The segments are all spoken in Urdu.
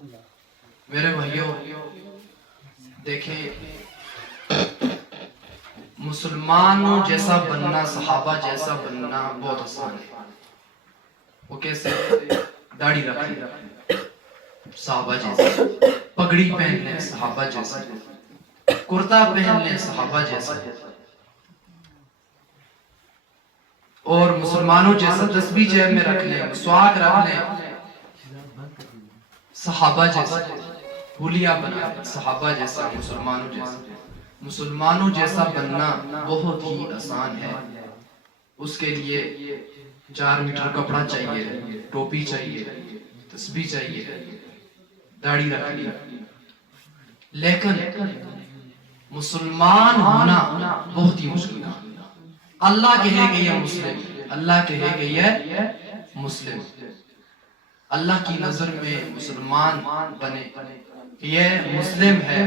میرے بھائیوں دیکھیں، مسلمانوں جیسا بننا، صحابہ جیسا بننا بہت آسان ہے۔ وہ کیسے؟ داڑھی رکھ لیں صحابہ جیسا، پگڑی پہن لیں صحابہ جیسا، کرتا پہن لیں صحابہ جیسا، اور مسلمانوں جیسا تسبیح جیب میں رکھ لیں، مسواک رکھ لیں صحابہ جیسا، حلیہ بنا لیں صحابہ جیسا، مسلمانوں جیسا۔ مسلمانوں جیسا بننا بہت ہی آسان ہے۔ اس کے لیے 4 میٹر کپڑا چاہیے، ٹوپی چاہیے، تسبیح چاہیے، داڑھی رکھنی۔ لیکن مسلمان ہونا بہت ہی مشکل ہے۔ اللہ کہے کہ یہ مسلم، اللہ کہے کہ یہ مسلم، اللہ کی نظر میں مسلمان بنے، یہ مسلم ہے،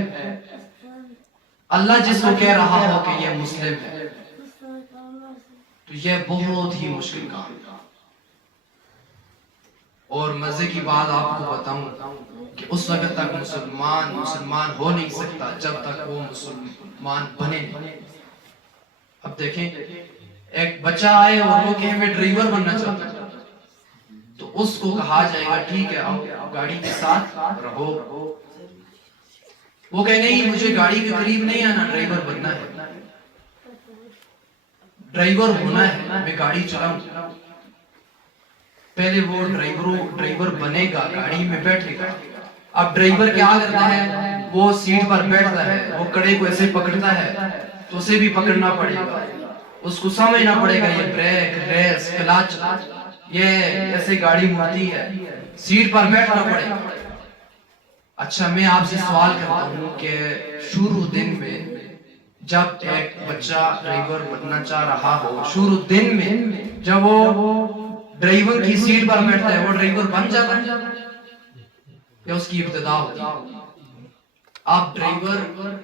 اللہ جس کو کہہ رہا ہو کہ یہ مسلم ہے، تو یہ بہت ہی مشکل کام ہے۔ اور مزے کی بات آپ کو بتاؤں کہ اس وقت تک مسلمان ہو نہیں سکتا جب تک وہ مسلمان بنے نہیں۔ اب دیکھیں، ایک بچہ آئے اور وہ کہے میں ڈرائیور بننا چاہتا ہوں، تو اس کو کہا جائے گا ٹھیک ہے آپ گاڑی کے ساتھ رہو۔ وہ کہے نہیں، مجھے گاڑی کے قریب نہیں آنا، ڈرائیور بننا ہے، ڈرائیور ہونا ہے، میں گاڑی چلاؤں۔ پہلے وہ ڈرائیور بنے گا، گاڑی میں بیٹھے گا۔ اب ڈرائیور کیا کرتا ہے؟ وہ سیٹ پر بیٹھتا ہے، وہ کڑے کو ایسے پکڑتا ہے تو اسے بھی پکڑنا پڑے گا، اس کو سمجھنا پڑے گا یہ بریک، ریس، کلچ، یہ ایسے گاڑی مڑتی ہے، سیٹ پر بیٹھنا پڑے گا۔ اچھا، میں آپ سے سوال کرتا ہوں کہ شروع دن میں جب ایک بچہ ڈرائیور بننا چاہ رہا ہو، شروع دن میں جب وہ ڈرائیور کی سیٹ پر بیٹھتا ہے، وہ ڈرائیور بن جاتا ہے یا اس کی ابتدا ہوتی ہے؟ آپ ڈرائیور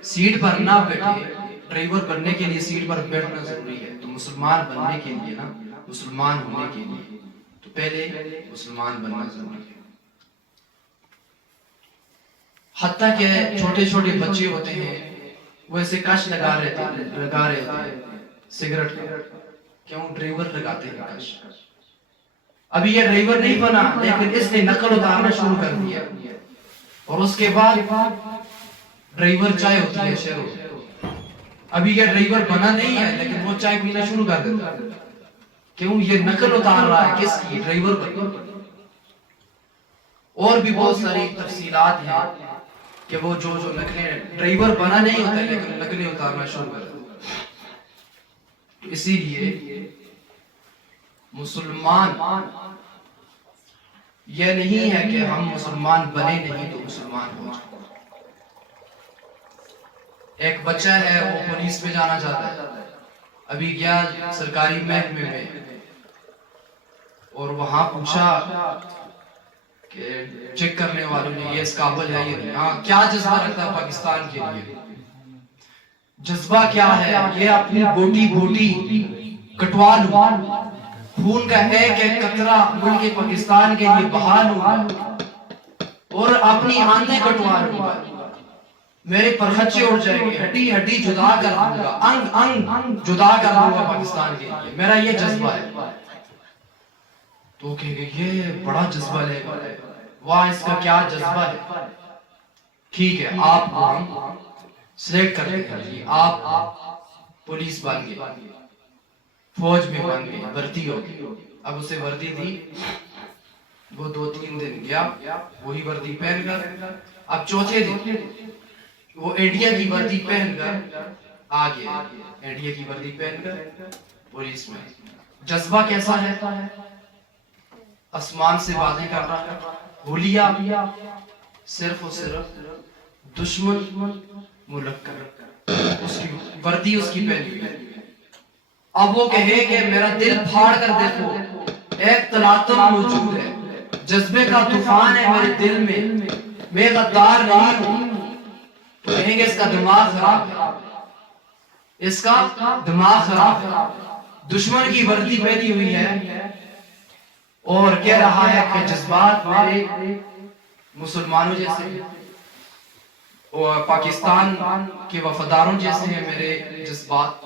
سیٹ پر نہ بیٹھے، ڈرائیور بننے کے لیے سیٹ پر بیٹھنا ضروری ہے۔ تو مسلمان بننے کے لیے نا، مسلمان ہونے کے لیے تو پہلے مسلمان بننا ضروری ہے۔ حتیٰ کہ چھوٹے چھوٹے بچے ہوتے ہیں، وہ ایسے کش لگا رہے ہوتے ہیں سگریٹ، کیوں؟ ڈرائیور لگاتے ہیں کش۔ ابھی یہ ڈرائیور نہیں بنا، لیکن اس نے نقل اتارنا شروع کر دیا، اور اس کے بعد ڈرائیور چائے ہوتی ہے شروع۔ ابھی یہ ڈرائیور بنا نہیں ہے، لیکن وہ چائے پینا شروع کر دیتا ہے، کیوں؟ یہ نقل اتار رہا ہے کس کی؟ ڈرائیور بن۔ اور بھی بہت ساری تفصیلات ہیں کہ وہ جو نقلیں، ڈرائیور بنا نہیں ہوتا لیکن نقلیں اتارنا شروع کر دیتا۔ اسی لیے مسلمان یہ نہیں ہے کہ ہم مسلمان بنے نہیں تو مسلمان ہو جائیں۔ ایک بچہ ہے، وہ پولیس میں جانا چاہتا ہے، ابھی گیا سرکاری محکمے میں اور وہاں پوچھا کہ چیک کرنے والوں نے یہ اس قابل ہے یہ نہیں۔ ہاں، کیا جذبہ رکھتا ہے پاکستان کے لیے؟ جذبہ کیا ہے؟ یہ اپنی بوٹی کٹوا لوں، خون کا ایک ایک قطرہ ملک پاکستان کے لیے بہا لوں گا، اور اپنی آنتیں کٹوا لوں گا، میرے پرخچے اڑ جائیں گے، ہڈی ہڈی جدا کر دوں گا، انگ انگ جدا کر دوں گا پاکستان کے لیے، میرا یہ جذبہ ہے۔ تو کہے گا یہ بڑا جذبہ ہے، واہ اس کا کیا جذبہ ہے۔ ٹھیک ہے، آپ کو ہم سلیکٹ کرتے ہیں، آپ پولیس بن گئے، فوج میں بن گئے، بھرتی ہو گئی۔ اب اسے وردی دی، وہ 2-3 دن گیا وہی وردی پہن کر۔ اب چوتھے دن وہ انڈیا کی وردی پہن کر آ گیا، انڈیا کی وردی پہن کر پولیس میں۔ جذبہ کیسا ہے؟ آسمان سے وعدے کر رہا ہے، حلیہ صرف اور صرف دشمن ملک کر، اس کی وردی اس کی پہنی ہے۔ اب وہ کہے کہ میرا دل پھاڑ کر دیکھو، ایک تلاطم موجود ہے، جذبے کا طوفان ہے میرے دل میں، میں غدار نہیں ہوں۔ تو کہیں گے اس کا دماغ خراب ہے، اس کا دماغ خراب ہے، دشمن کی وردی پہنی ہوئی ہے اور کہہ رہا ہے کہ جذبات مسلمانوں جیسے اور پاکستان کے وفاداروں جیسے ہیں میرے جذبات،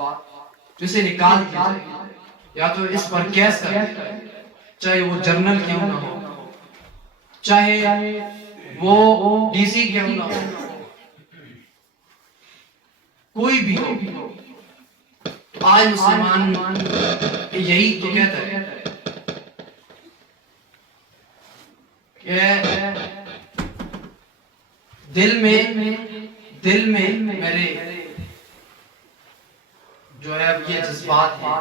جو اسے نکال دیا جائے یا تو اس پر کیس کر دیا جائے، چاہے وہ جنرل کیوں نہ ہو، چاہے وہ ڈی سی کیوں نہ ہو، کوئی بھی ہو۔ آج مسلمان یہی تو کہتا ہے کہ دل میں میرے جو ہے یہ جذبات ہیں،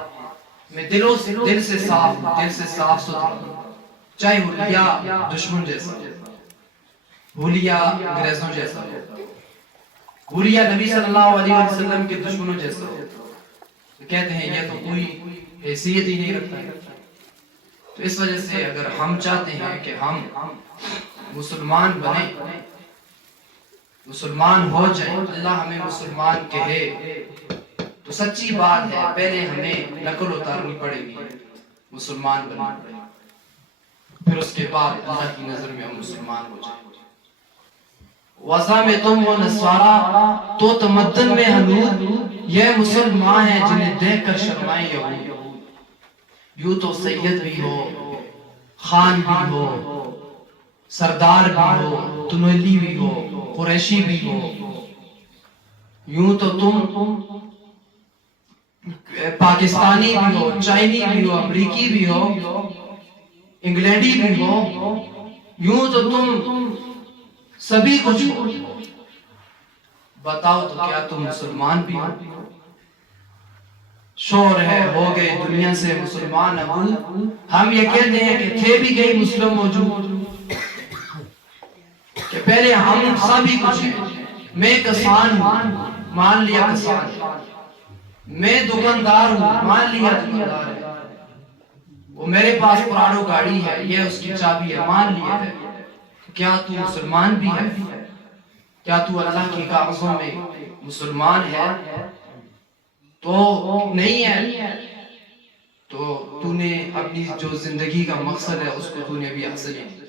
میں دل سے صاف ستھرا ہوں، چاہے حلیہ دشمن جیسا ہو، حلیہ انگریزوں جیسا ہو، حلیہ نبی صلی اللہ علیہ وسلم کے دشمنوں جیسا ہو، کہتے ہیں یہ تو کوئی حیثیت ہی نہیں رکھتا ہے۔ تو اس وجہ سے اگر ہم چاہتے ہیں کہ ہم مسلمان بنیں، مسلمان ہو جائیں، اللہ ہمیں مسلمان کہے، تو سچی بات ہے پہلے ہمیں نقل اتارنی پڑے گی، مسلمان بننا پڑے گا، پھر اس کے بعد اللہ کی نظر میں ہم مسلمان ہو جائیں۔ وضع میں تم وہ نصارہ تو تمدن میں حنود، یہ مسلمان ہیں جنہیں دیکھ کر شرمائیں یہود۔ یوں تو سید بھی ہو، خان بھی ہو، سردار بھی ہو، تنولی بھی ہو، قریشی بھی ہو، یوں تو تم پاکستانی بھی ہو، چائنی بھی ہو، امریکی بھی ہو، انگلینڈی بھی ہو، یوں تو تم سبھی کچھ ہو، بتاؤ تو کیا تم مسلمان بھی ہو؟ شور ہے ہو گئے دنیا سے مسلمان ابو، ہم یہ کہتے ہیں کہ تھے بھی گئی مسلم موجود، کہ پہلے ہم سبھی کچھ ہیں، میں کسان ہوں، مان لیا کسان، میں دکاندار ہوں، مان لیا دکاندار ہے، وہ میرے پاس پراڈو گاڑی ہے، یہ اس کی چابی ہے، مان لیا ہے۔ کیا تو مسلمان بھی ہے؟ کیا تو اللہ کی کاغذوں میں مسلمان ہے؟ تو نہیں ہے، تو تو نے اپنی جو زندگی کا مقصد ہے اس کو تو نے بھی حاصل نہیں